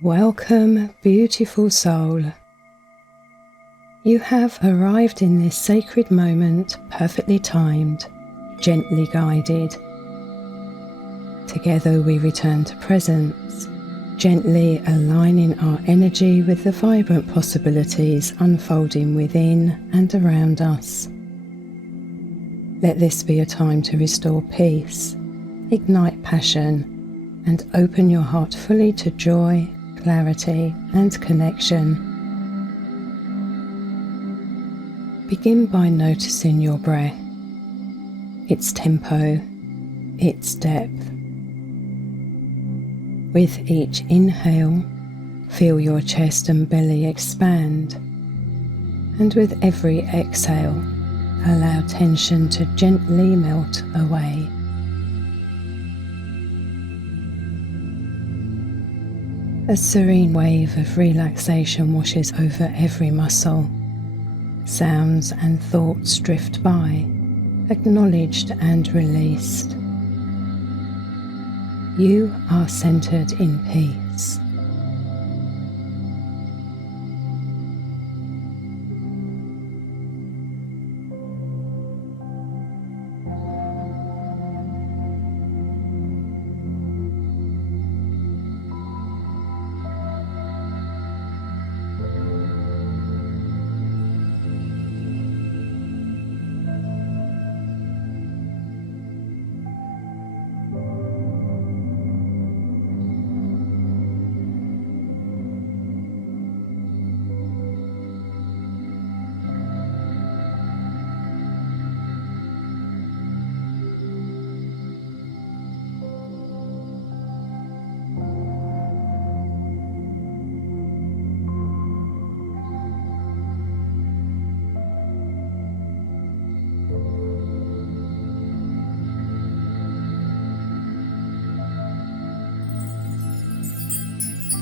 Welcome, beautiful soul. You have arrived in this sacred moment, perfectly timed, gently guided. Together we return to presence, gently aligning our energy with the vibrant possibilities unfolding within and around us. Let this be a time to restore peace, ignite passion, and open your heart fully to joy, clarity, and connection. Begin by noticing your breath, its tempo, its depth. With each inhale, feel your chest and belly expand, and with every exhale, allow tension to gently melt away. A serene wave of relaxation washes over every muscle. Sounds and thoughts drift by, acknowledged and released. You are centered in peace.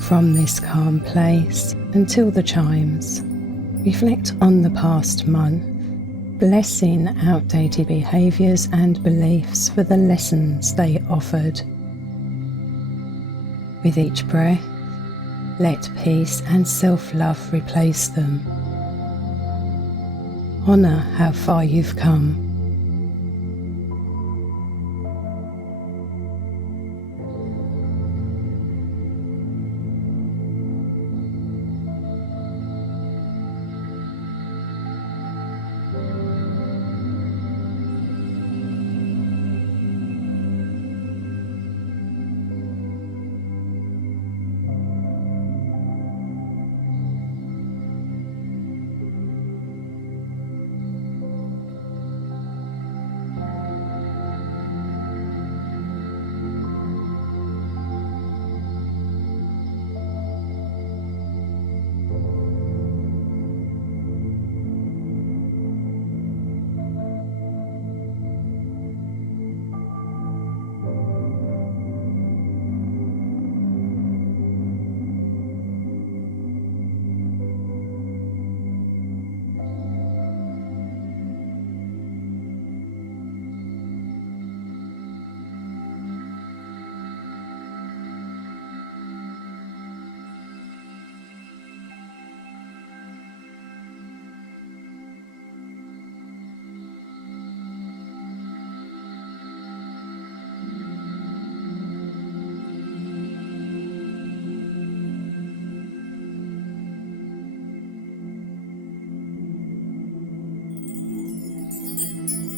From this calm place until the chimes, reflect on the past month, blessing outdated behaviours and beliefs for the lessons they offered. With each breath, let peace and self-love replace them. Honour how far you've come.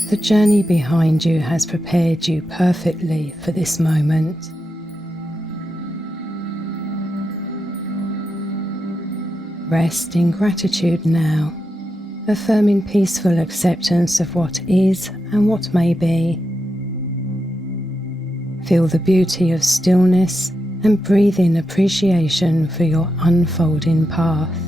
The journey behind you has prepared you perfectly for this moment. Rest in gratitude now, affirming peaceful acceptance of what is and what may be. Feel the beauty of stillness and breathe in appreciation for your unfolding path.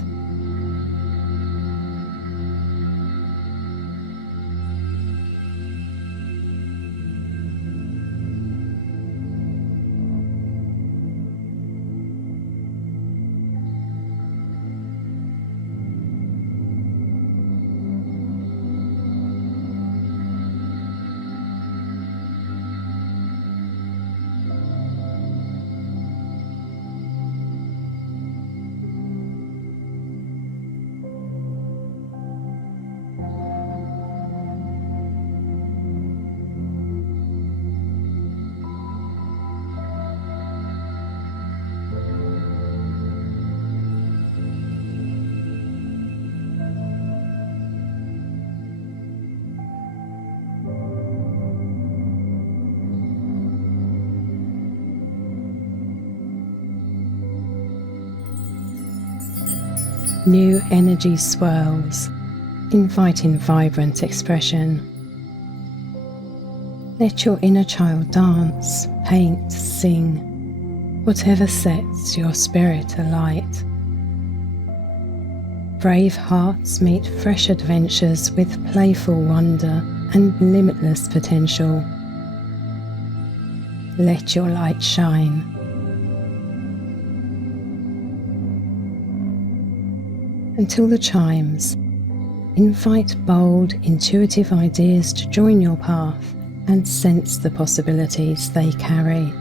New energy swirls, inviting vibrant expression. Let your inner child dance, paint, sing, whatever sets your spirit alight. Brave hearts meet fresh adventures with playful wonder and limitless potential. Let your light shine. Until the chimes, invite bold, intuitive ideas to join your path and sense the possibilities they carry.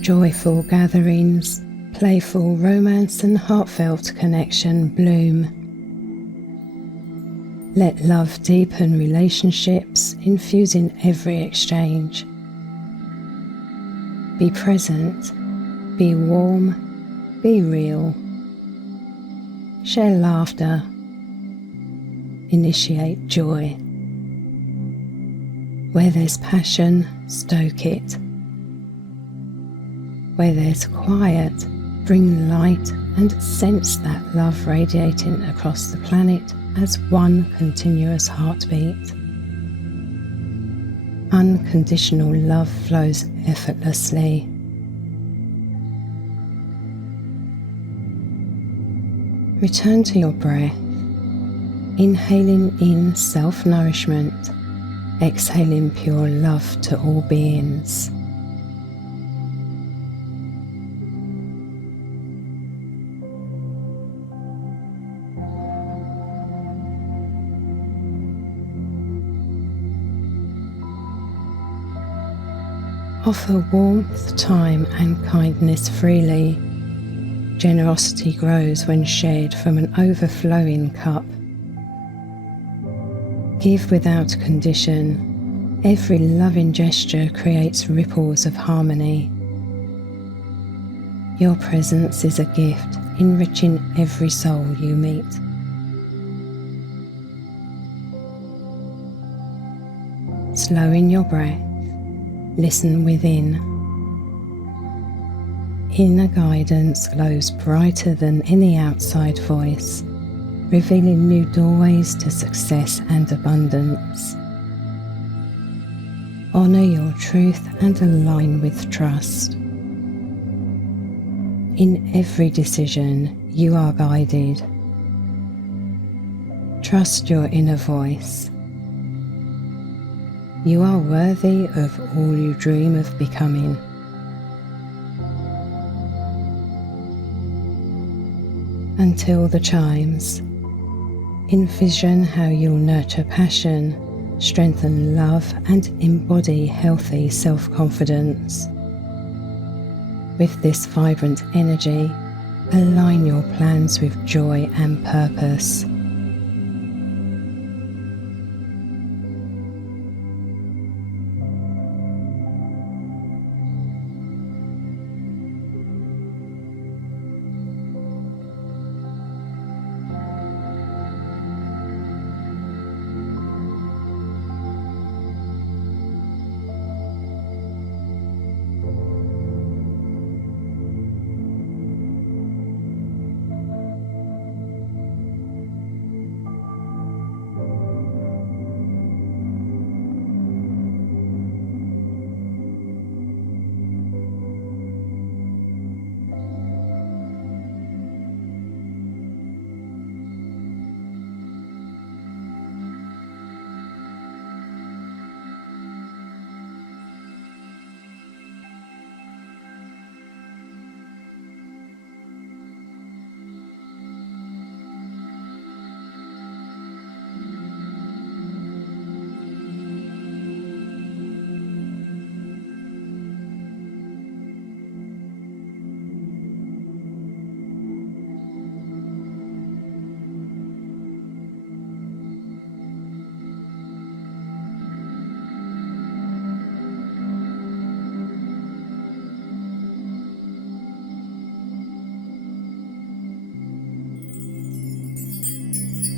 Joyful gatherings, playful romance and heartfelt connection bloom. Let love deepen relationships, infusing every exchange. Be present, be warm, be real. Share laughter, initiate joy. Where there's passion, stoke it. Where there's quiet, bring light and sense that love radiating across the planet as one continuous heartbeat. Unconditional love flows effortlessly. Return to your breath, inhaling in self-nourishment, exhaling pure love to all beings. Offer warmth, time and kindness freely. Generosity grows when shared from an overflowing cup. Give without condition. Every loving gesture creates ripples of harmony. Your presence is a gift, enriching every soul you meet. Slow in your breath. Listen within. Inner guidance glows brighter than any outside voice, revealing new doorways to success and abundance. Honor your truth and align with trust. In every decision, you are guided. Trust your inner voice. You are worthy of all you dream of becoming. Until the chimes, envision how you'll nurture passion, strengthen love, and embody healthy self-confidence. With this vibrant energy, align your plans with joy and purpose.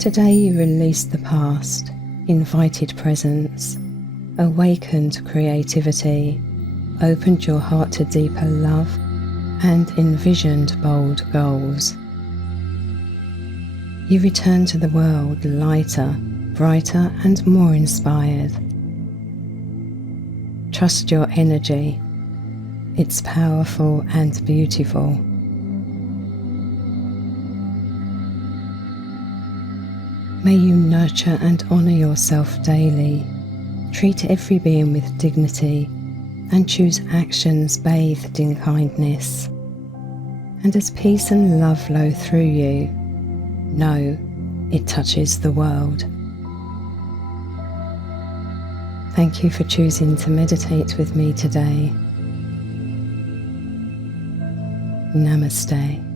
Today you released the past, invited presence, awakened creativity, opened your heart to deeper love, and envisioned bold goals. You return to the world lighter, brighter, and more inspired. Trust your energy. It's powerful and beautiful. May you nurture and honour yourself daily. Treat every being with dignity and choose actions bathed in kindness. And as peace and love flow through you, know it touches the world. Thank you for choosing to meditate with me today. Namaste.